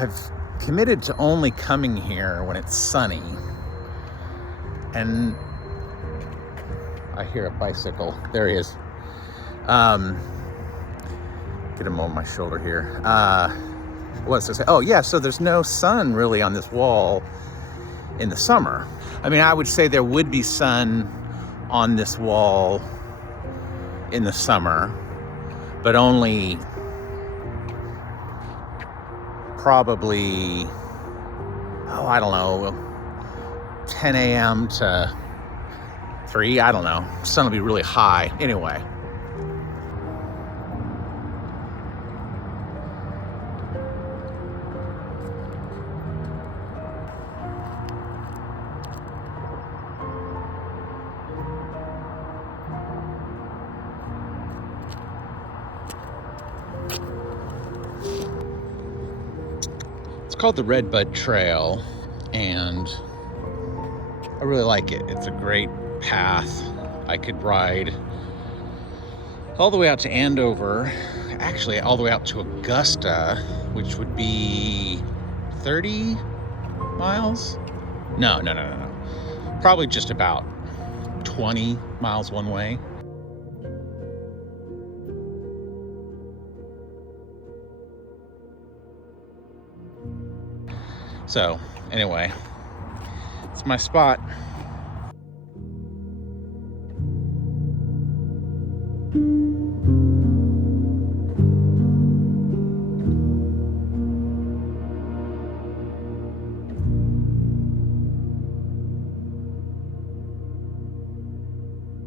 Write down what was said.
I've committed to only coming here when it's sunny. And I hear a bicycle. There he is. Get him on my shoulder here. What does it say? Oh yeah, so there's no sun really on this wall in the summer. I mean, I would say there would be sun on this wall in the summer, but only probably, I don't know, 10 a.m. to 3, I don't know. Sun will be really high. Anyway. It's called the Redbud Trail, and I really like it. It's a great path. I could ride all the way out to Andover, actually all the way out to Augusta, which would be 30 miles? No. Probably just about 20 miles one way. So, anyway, it's my spot.